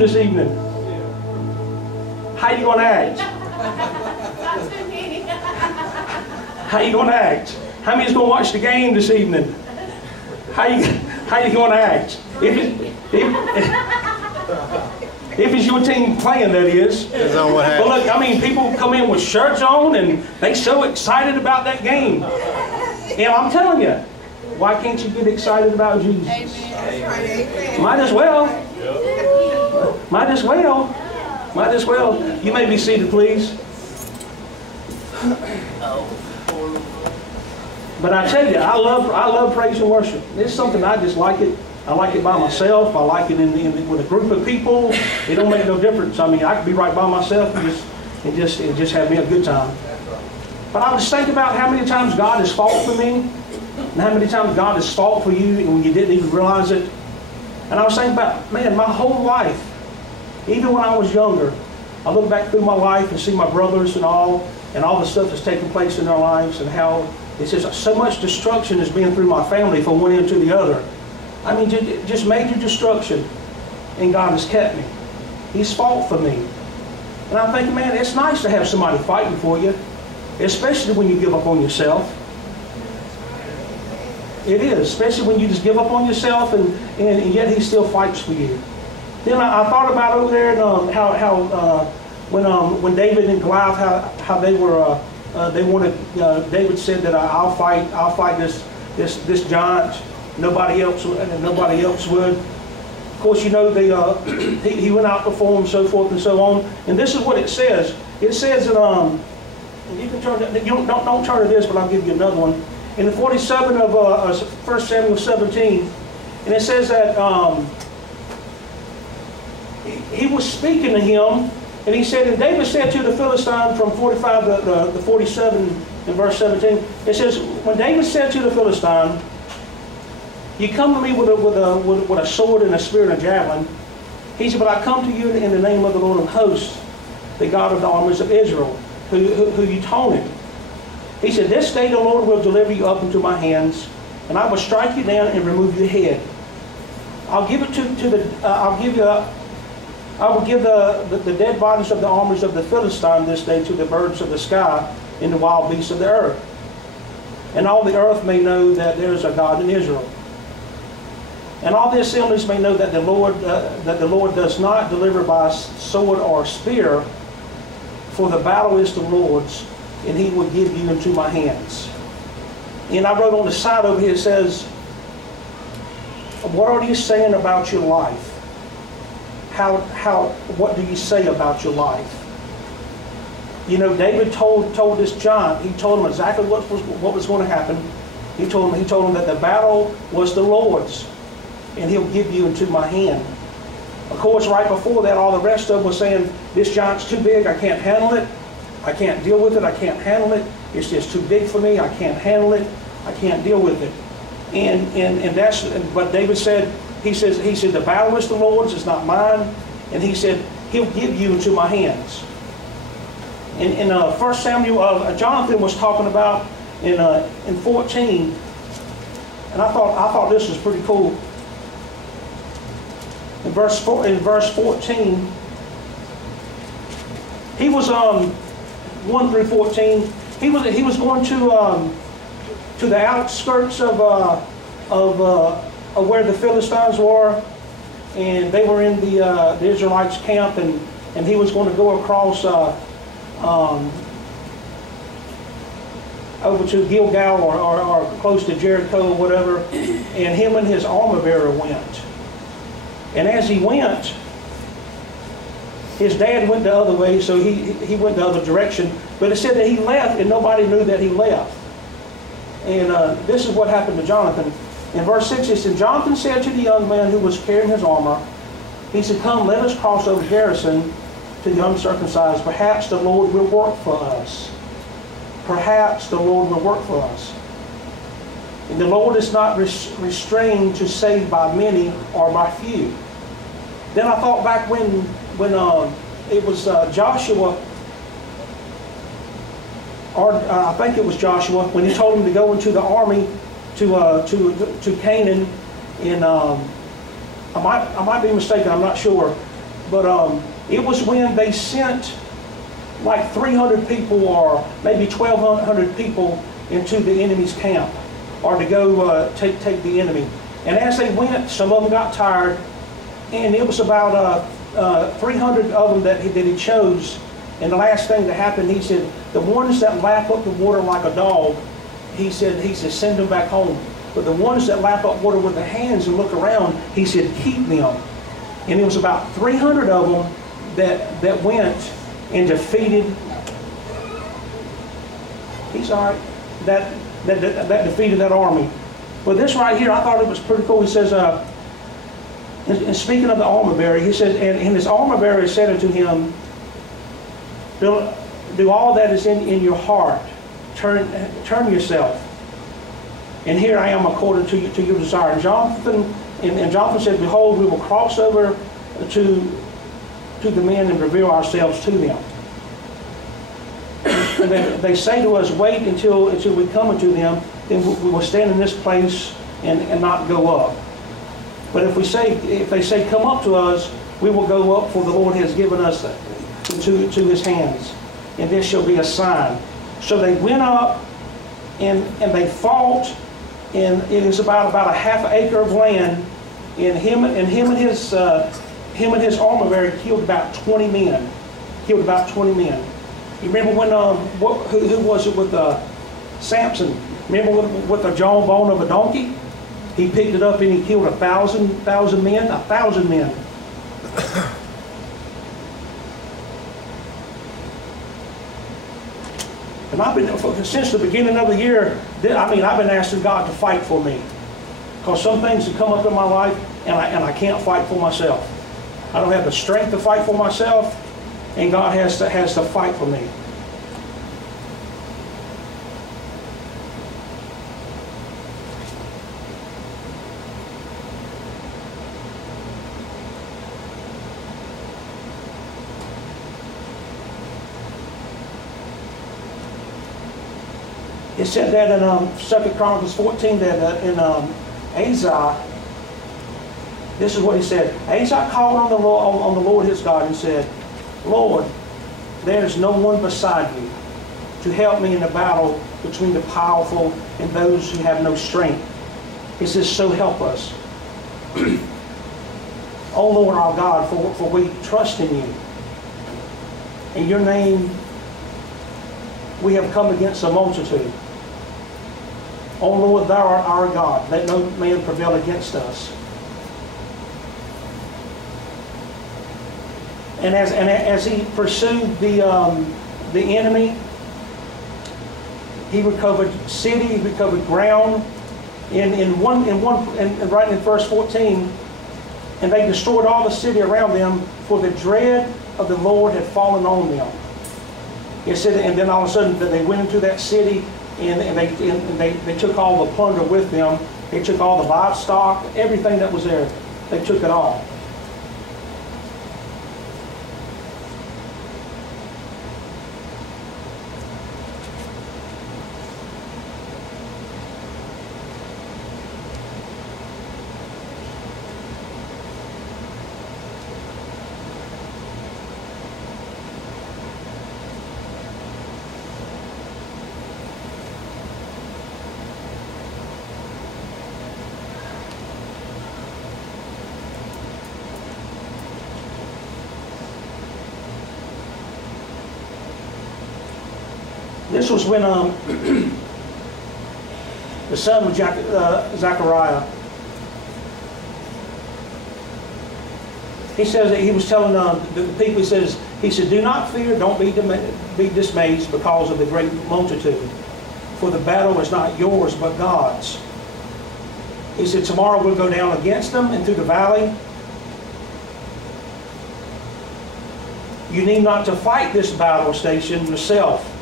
this evening? How you going to act? How you going to act? How many's going to watch the game this evening? How you going to act? If it's your team playing, that is. But look, I mean, people come in with shirts on and they so excited about that game. And I'm telling you, why can't you get excited about Jesus? Amen. Might as well. Might as well. Might as well. You may be seated, please. But I tell you, I love praise and worship. It's something I just like it. I like it by myself. I like it with a group of people. It don't make no difference. I mean, I could be right by myself and just have me a good time. But I was thinking about how many times God has fought for me, and how many times God has fought for you, and when you didn't even realize it. And I was thinking about, man, my whole life, even when I was younger, I look back through my life and see my brothers and all the stuff that's taking place in their lives, and how it's just so much destruction has been through my family from one end to the other. I mean, just major destruction, and God has kept me. He's fought for me. And I'm thinking, man, it's nice to have somebody fighting for you, especially when you give up on yourself. It is, especially when you just give up on yourself, and yet He still fights for you. Then I thought about over there when David and Goliath, how they were, they wanted. David said that I'll fight this giant. Nobody else would. Of course, you know he went out before him, so forth and so on. And this is what it says. It says that you can turn. Don't turn to this, but I'll give you another one. In the 47 of 1 Samuel 17, and it says that he was speaking to him, and he said, and David said to the Philistine from 45 to 47 in verse 17. It says, when David said to the Philistine, "You come to me with a sword and a spear and a javelin," he said, "but I come to you in the name of the Lord of hosts, the God of the armies of Israel, who you taunted." He said, "This day the Lord will deliver you up into my hands, and I will strike you down and remove your head. I will give the dead bodies of the armies of the Philistine this day to the birds of the sky and the wild beasts of the earth. And all the earth may know that there is a God in Israel. And all the assemblies may know that the Lord does not deliver by sword or spear, for the battle is the Lord's, and He will give you into my hands." And I wrote on the side over here, it says, what are you saying about your life? What do you say about your life? You know, David told this giant, he told him exactly what was going to happen. He told him that the battle was the Lord's, and He'll give you into my hand. Of course, right before that, all the rest of them were saying, "This giant's too big, I can't handle it. I can't deal with it, I can't handle it. It's just too big for me, I can't handle it. I can't deal with it." But David said, he said, the battle is the Lord's, it's not mine. And he said, He'll give you into my hands. In 1 Samuel, Jonathan was talking about in 14, and I thought this was pretty cool. In verse 14, he was 1 through 14. He was going to the outskirts of where the Philistines were, and they were in the Israelites' camp, and he was going to go across over to Gilgal or close to Jericho or whatever, and him and his armor bearer went. And as he went, his dad went the other way, so he went the other direction. But it said that he left, and nobody knew that he left. And this is what happened to Jonathan. In verse 6, it said, Jonathan said to the young man who was carrying his armor, he said, "Come, let us cross over Garrison to the uncircumcised. Perhaps the Lord will work for us." Perhaps the Lord will work for us. And the Lord is not restrained to save by many or by few. Then I thought back when it was Joshua, or I think it was Joshua, when he told him to go into the army to Canaan. In I might be mistaken, I'm not sure, But it was when they sent like 300 people or maybe 1,200 people into the enemy's camp, or to go take the enemy. And as they went, some of them got tired, and it was about 300 of them that he chose. And the last thing that happened, he said, the ones that lap up the water like a dog, he said, send them back home. But the ones that lap up water with their hands and look around, he said, keep them. And it was about 300 of them that went and defeated. He's all right. That defeated that army. But this right here, I thought it was pretty cool. He says, and speaking of the armor bearer, he says, and his armor bearer said unto him, do all that is in your heart. Turn yourself. And here I am according to your desire. And Jonathan said, behold, we will cross over to the men and reveal ourselves to them. And they say to us, wait until we come unto them, then we will stand in this place and not go up. But if they say, come up to us, we will go up, for the Lord has given us to his hands. And this shall be a sign. So they went up and they fought, and it was about a half acre of land. And him and his armor bearer killed about 20 men. Killed about 20 men. You remember when who was it with Samson? Remember with the jawbone of a donkey? He picked it up and he killed 1,000 men. 1,000 men. And I've been, since the beginning of the year, I've been asking God to fight for me. Because some things have come up in my life and I can't fight for myself. I don't have the strength to fight for myself, and God has to fight for me. It said that in 2 Chronicles 14 that in Azar, this is what he said. Azar called on the Lord his God and said, Lord, there is no one beside you to help me in the battle between the powerful and those who have no strength. He says, so help us. O Lord our God, for we trust in you. In your name we have come against a multitude. O Lord, thou art our God. Let no man prevail against us. And as he pursued the enemy, he recovered city, he recovered ground. Right in verse 14, and they destroyed all the city around them, for the dread of the Lord had fallen on them. It said, and then all of a sudden they went into that city, and they took all the plunder with them. They took all the livestock, everything that was there. They took it all. This was when the son of Zechariah, he says that he was telling the people, he said, do not fear, don't be dismayed because of the great multitude, for the battle is not yours but God's. He said, tomorrow we'll go down against them into the valley. You need not to fight this battle station yourself.